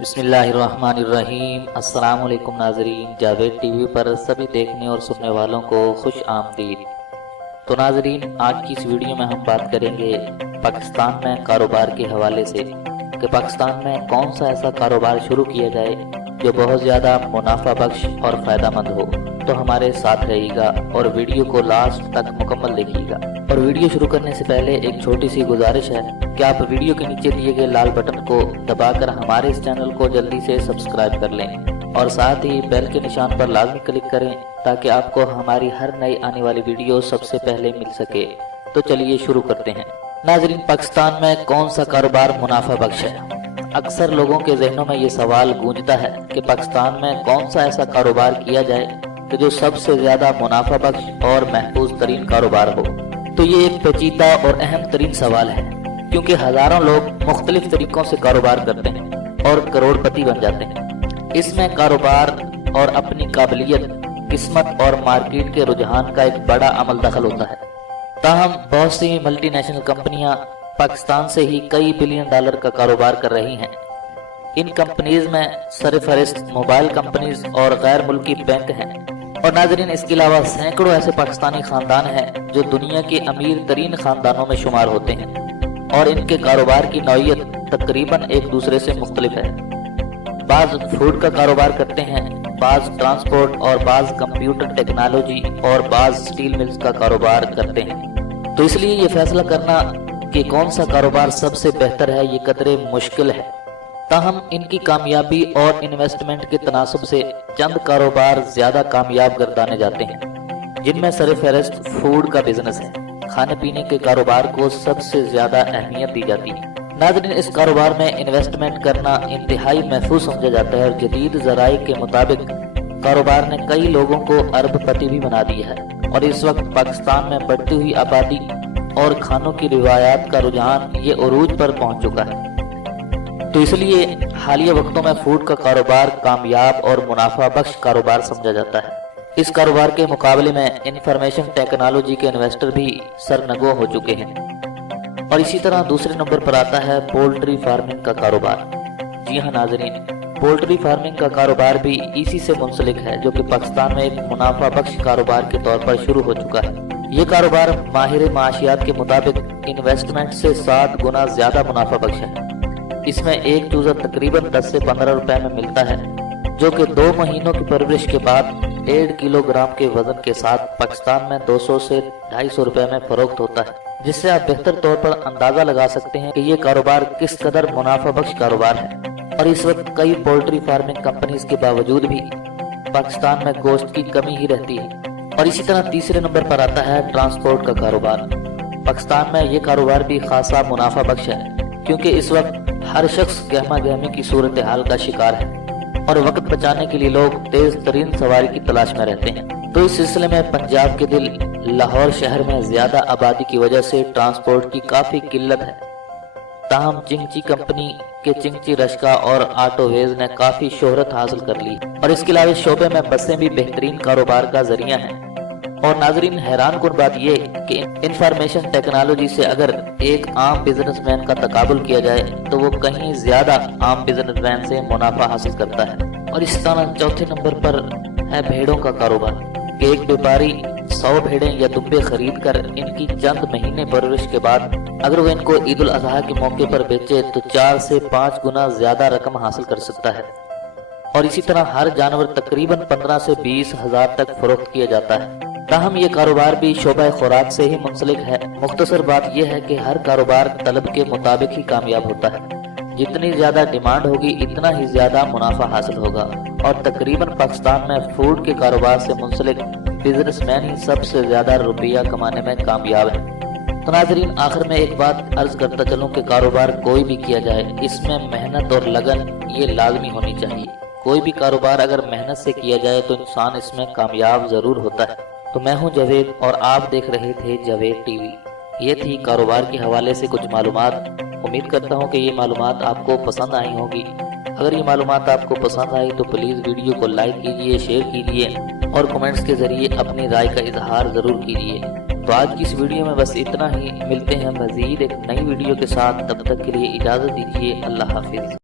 بسم اللہ الرحمن الرحیم۔ السلام علیکم ناظرین، جاوید ٹی وی پر سبھی دیکھنے اور سننے والوں کو خوش آمدید۔ تو ناظرین، آج کی اس ویڈیو میں ہم بات کریں گے پاکستان میں کاروبار کے حوالے سے کہ پاکستان میں کون سا ایسا کاروبار شروع کیا جائے جو بہت زیادہ منافع بخش اور فائدہ مند ہو۔ تو ہمارے ساتھ رہیے گا اور ویڈیو کو لاسٹ تک مکمل دیکھیے گا۔ اور ویڈیو شروع کرنے سے پہلے ایک چھوٹی سی گزارش ہے کہ آپ ویڈیو کے نیچے دیے گئے لال بٹن کو دبا کر ہمارے اس چینل کو جلدی سے سبسکرائب کر لیں اور ساتھ ہی بیل کے نشان پر لازمی کلک کریں تاکہ آپ کو ہماری ہر نئی آنے والی ویڈیو سب سے پہلے مل سکے۔ تو چلیے شروع کرتے ہیں۔ ناظرین، پاکستان میں کون سا کاروبار منافع بخش ہے؟ اکثر لوگوں کے ذہنوں میں یہ سوال گونجتا ہے کہ پاکستان میں کون سا ایسا کاروبار کیا جائے کہ جو سب سے زیادہ منافع بخش اور محفوظ ترین کاروبار ہو۔ تو یہ ایک پیچیدہ اور اہم ترین سوال ہے، کیونکہ ہزاروں لوگ مختلف طریقوں سے کاروبار کرتے ہیں اور کروڑ پتی بن جاتے ہیں۔ اس میں کاروبار اور اپنی قابلیت، قسمت اور مارکیٹ کے رجحان کا ایک بڑا عمل دخل ہوتا ہے۔ تاہم بہت سی ملٹی نیشنل کمپنیاں پاکستان سے ہی کئی بلین ڈالر کا کاروبار کر رہی ہیں۔ ان کمپنیز میں سرفہرست موبائل کمپنیز اور غیر ملکی بینک ہیں۔ اور ناظرین، اس کے علاوہ سینکڑوں ایسے پاکستانی خاندان ہیں جو دنیا کے امیر ترین خاندانوں میں شمار ہوتے ہیں، اور ان کے کاروبار کی نوعیت تقریباً ایک دوسرے سے مختلف ہے۔ بعض فوڈ کا کاروبار کرتے ہیں، بعض ٹرانسپورٹ اور بعض کمپیوٹر ٹیکنالوجی اور بعض سٹیل ملز کا کاروبار کرتے ہیں۔ تو اس لیے یہ فیصلہ کرنا کہ کون سا کاروبار سب سے بہتر ہے یہ قدرے مشکل ہے۔ تاہم ان کی کامیابی اور انویسٹمنٹ کے تناسب سے چند کاروبار زیادہ کامیاب گردانے جاتے ہیں، جن میں سرفہرست فوڈ کا بزنس ہے۔ کھانے پینے کے کاروبار کو سب سے زیادہ اہمیت دی جاتی ہے۔ ناظرین، اس کاروبار میں انویسٹمنٹ کرنا انتہائی محفوظ سمجھا جاتا ہے اور جدید ذرائع کے مطابق کاروبار نے کئی لوگوں کو ارب پتی بھی بنا دیا ہے۔ اور اس وقت پاکستان میں بڑھتی ہوئی آبادی اور کھانوں کی روایات کا رجحان یہ عروج پر پہنچ چکا ہے۔ تو اس لیے حالیہ وقتوں میں فوڈ کا کاروبار کامیاب اور منافع بخش کاروبار سمجھا جاتا ہے۔ اس کاروبار کے مقابلے میں انفارمیشن ٹیکنالوجی کے انویسٹر بھی سرنگوں ہو چکے ہیں۔ اور اسی طرح دوسرے نمبر پر آتا ہے پولٹری فارمنگ کا کاروبار۔ جی ہاں ناظرین، پولٹری فارمنگ کا کاروبار بھی اسی سے منسلک ہے، جو کہ پاکستان میں ایک منافع بخش کاروبار کے طور پر شروع ہو چکا ہے۔ یہ کاروبار ماہر معاشیات کے مطابق انویسٹمنٹ سے 7 گنا زیادہ منافع بخش ہے۔ اس میں ایک چوزہ تقریباً 10 سے 15 روپے میں ملتا ہے، جو کہ 2 مہینوں کی پرورش کے بعد 1.5 کلو گرام کے وزن کے ساتھ پاکستان میں 200 سے 250 روپے میں فروخت ہوتا ہے، جس سے آپ بہتر طور پر اندازہ لگا سکتے ہیں کہ یہ کاروبار کس قدر منافع بخش کاروبار ہے۔ اور اس وقت کئی پولٹری فارمنگ کمپنیز کے باوجود بھی پاکستان میں گوشت کی کمی ہی رہتی ہے۔ اور اسی طرح تیسرے نمبر پر آتا ہے ٹرانسپورٹ کا کاروبار۔ پاکستان میں یہ کاروبار بھی خاصا منافع بخش ہے، کیونکہ اس وقت ہر شخص گہما گہمی کی صورتحال کا شکار ہے اور وقت بچانے کے لیے لوگ تیز ترین سواری کی تلاش میں رہتے ہیں۔ تو اس سلسلے میں پنجاب کے دل لاہور شہر میں زیادہ آبادی کی وجہ سے ٹرانسپورٹ کی کافی قلت ہے۔ تاہم چنگچی کمپنی کے چنگچی رشکا اور آٹو ویز نے کافی شہرت حاصل کر لی، اور اس کے علاوہ شعبے میں بسیں بھی بہترین کاروبار کا ذریعہ ہیں۔ اور ناظرین، حیران کن بات یہ کہ انفارمیشن ٹیکنالوجی سے اگر ایک عام بزنس مین کا تقابل کیا جائے تو وہ کہیں زیادہ عام بزنس مین سے منافع حاصل کرتا ہے۔ اور اس طرح چوتھے نمبر پر ہے بھیڑوں کا کاروبار کہ ایک بیپاری 100 بھیڑیں یا دمبے خرید کر ان کی چند مہینے پرورش کے بعد اگر وہ ان کو عید الاضحیٰ کے موقع پر بیچے تو 4 سے 5 گنا زیادہ رقم حاصل کر سکتا ہے۔ اور اسی طرح ہر جانور تقریباً 15 سے 20 ہزار تک فروخت کیا جاتا ہے۔ تاہم یہ کاروبار بھی شعبہ خوراک سے ہی منسلک ہے۔ مختصر بات یہ ہے کہ ہر کاروبار طلب کے مطابق ہی کامیاب ہوتا ہے۔ جتنی زیادہ ڈیمانڈ ہوگی اتنا ہی زیادہ منافع حاصل ہوگا، اور تقریباً پاکستان میں فوڈ کے کاروبار سے منسلک بزنس مین ہی سب سے زیادہ روپیہ کمانے میں کامیاب ہے۔ تو ناظرین، آخر میں ایک بات عرض کرتا چلوں کہ کاروبار کوئی بھی کیا جائے اس میں محنت اور لگن یہ لازمی ہونی چاہیے۔ کوئی بھی کاروبار اگر محنت سے کیا جائے تو انسان اس میں کامیاب ضرور ہوتا ہے۔ تو میں ہوں جاوید اور آپ دیکھ رہے تھے جاوید ٹی وی۔ یہ تھی کاروبار کے حوالے سے کچھ معلومات۔ امید کرتا ہوں کہ یہ معلومات آپ کو پسند آئی ہوں گی۔ اگر یہ معلومات آپ کو پسند آئی تو پلیز ویڈیو کو لائک کیجئے، شیئر کیجئے اور کمنٹس کے ذریعے اپنی رائے کا اظہار ضرور کیجئے۔ تو آج کی اس ویڈیو میں بس اتنا ہی، ملتے ہیں مزید ایک نئی ویڈیو کے ساتھ، تب تک کے لیے اجازت دیجیے۔ اللہ حافظ۔